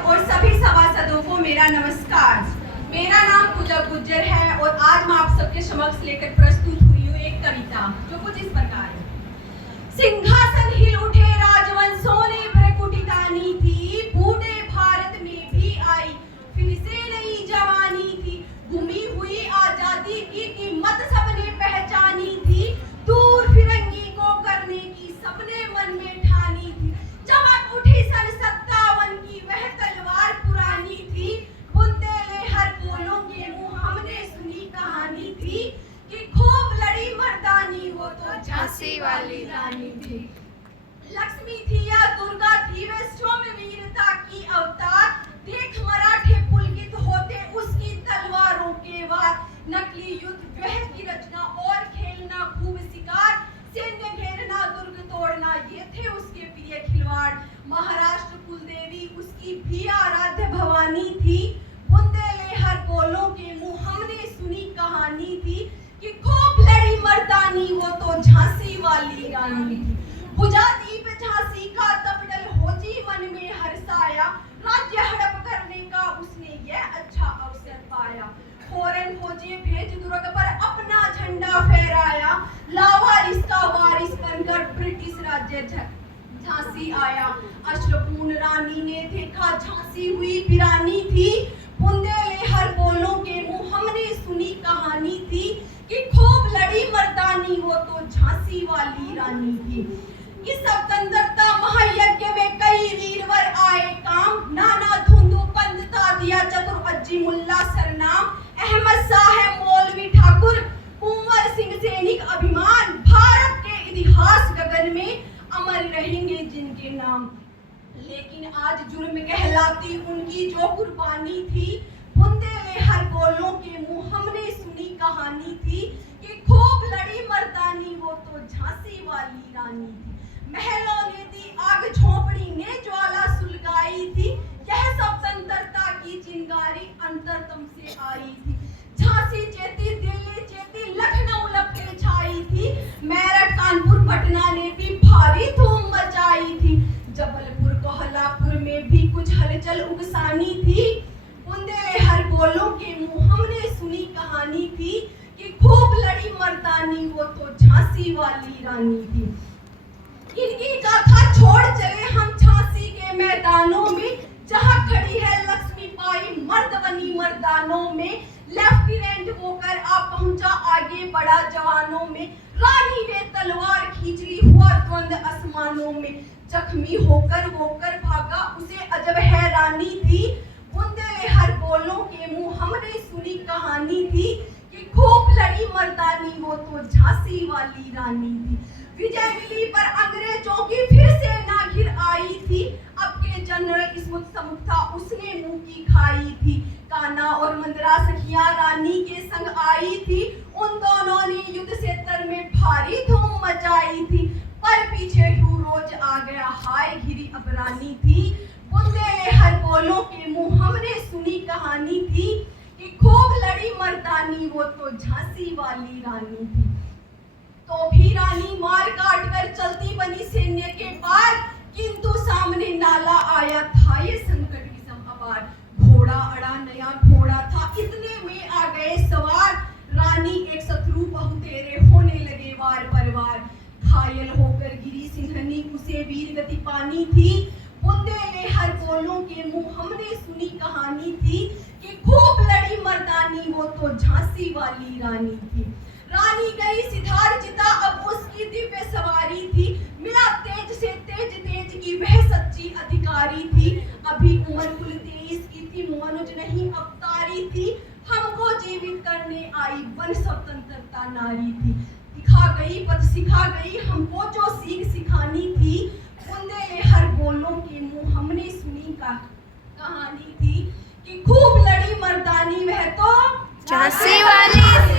और सभी सभासदों को मेरा नमस्कार। मेरा नाम पूजा गुज्जर है और आज मैं आप सबके समक्ष लेकर प्रस्तुत हुई हूँ एक कविता जो कुछ इस प्रकार है। सिंहासन हिल उठे राजवंशों ने प्रकुटितानी थी, बूढ़े भारत में भी आई फिर से नई जवानी थी। घूमी हुई आजादी की कीमत सबने पहचानी थी, दूर फिरंगी को करने की सबने मन में ठानी थी। चमक उठी सन 57 की वह तलवार पुरानी थी, बुंदेले हर बोलों के मुंह हमने सुनी कहानी थी कि खूब लड़ी मर्दानी वो तो झांसी वाली रानी थी। लक्ष्मी थी या दुर्गा थी वे सौम्य वीरता की अवतार, देख मराठे पुलकित होते उसकी तलवारों के वार। नकली युद्ध व्यह की रचना और खेलना खूब शिकार, सैन्य घेरना दुर्ग तोड़ना ये थे उसके प्रिय खिलवाड़। महाराष्ट्र कुलदेवी उसकी भी आराध्य भवानी थी, बुंदेले हर बोलों के मुंह हमने सुनी कहानी थी कि खूब लड़ी मर्दानी वो तो झांसी वाली रानी थी। बुझा दीप झांसी का तपडल होजी मन में हर्षाया, राज्य हड़प करने का उसने यह अच्छा अवसर पाया। फौरन फौजी भेज दुर्ग पर अपना झंडा फहराया, लावारिस का वारिस बनकर ब्रिटिश राज्य झांसी आया। अश्रुपूर्ण रानी ने देखा झांसी हुई वीरानी थी, बुंदेले हर बोलों के मुंह हमने सुनी कहानी थी कि खूब लड़ी मर्दानी वो तो झांसी वाली रानी थी। इस स्वतंत्रता महायज्ञ में कई वीरवर आए काम, नाना धुंधु पंत तादिया चतुर अज्जी मुल्ला सरनाम, अहमद साहब मौलवी ठाकुर कुंवर सिंह सैनिक अभिमान, भारत के इतिहास गगन में अमर रहेंगे जिनके नाम। लेकिन आज जुर्म कहलाती उनकी जो कुर्बानी थी, बुंदेले हर बोलों के मुंह हमने सुनी कहानी थी कि खूब लड़ी मर्दानी वो तो झांसी वाली रानी थी। महलों ने दी आग झोंपड़ी ने ज्वाला सुलगाई थी, यह स्वतंत्रता की चिंगारी अंतरतम से आई थी। झांसी चेती दिल्ली चेती लखनऊ लपटे छाई थी, मेरठ कानपुर पटना ने भी भारी धूम मचाई थी। जबलपुर कोल्हापुर में भी कुछ हलचल उकसानी थी, बुंदेले हर बोलों के मुंह हमने सुनी कहानी थी कि खूब लड़ी मर्दानी वो तो झांसी वाली रानी थी। इनकी गाथा छोड़ चले हम झांसी के मैदानों में, जहां खड़ी है लक्ष्मी बाई मर्द बनी मर्दानों में। लेफ्टिनेंट होकर आप पहुंचा आगे बढ़ा जवानों में, रानी ने तलवार खींच ली हुआ द्वंद आसमानों में। जख्मी होकर भागा उसे अजब हैरानी थी, बुंदेले हर बोलों के मुंह हमने सुनी कहानी थी कि खूब लड़ी मर्दानी वो तो झांसी वाली रानी थी। विजय मिली पर अंग्रेजों की फिर से ना घिर आई थी, अब के जनरल इस्मत समुक्ता उसने मुंह की खाई थी। कान्हा और मंदरा सखियां रानी के संग आई थी, उन दोनों ने युद्ध क्षेत्र में भारी धूम मचाई थी। पर पीछे रोज आ गया हाय घिरी अब रानी थी, बुंदेले हर बोलों के मुंह हमने सुनी कहानी थी कि खूब लड़ी मर्दानी वो तो झांसी वाली रानी थी। तो भी रानी मार काट कर चलती बनी सैन्य के पार, किंतु सामने नाला आया था ये संकट विषम अपार। घोड़ा अड़ा नया घोड़ा था इतने में आ गए सवार, रानी एक शत्रु बहुतेरे होने लगे वार पर वार। घायल होकर गिरी सिंहनी उसे वीर गति पानी थी, बुंदेले हर बोलों के मुंह हमने सुनी कहानी थी कि खूब लड़ी मर्दानी वो तो झांसी वाली रानी थी। रानी गई सिधार चिता अब उसकी दिव्य सवारी थी, मिला तेज से तेज की वह सच्ची अधिकारी थी। अभी उम्र कुल 23 की थी, मनुज नहीं अवतारी थी, हमको जीवित करने आई वन स्वतंत्रता नारी थी। दिखा गई पथ सिखा गई हमको जो सीख सिखानी थी, बुंदेले हर बोलों के मुंह हमने सुनी कहानी थी कि खूब लड़ी मर्दानी वह तो झांसी वाली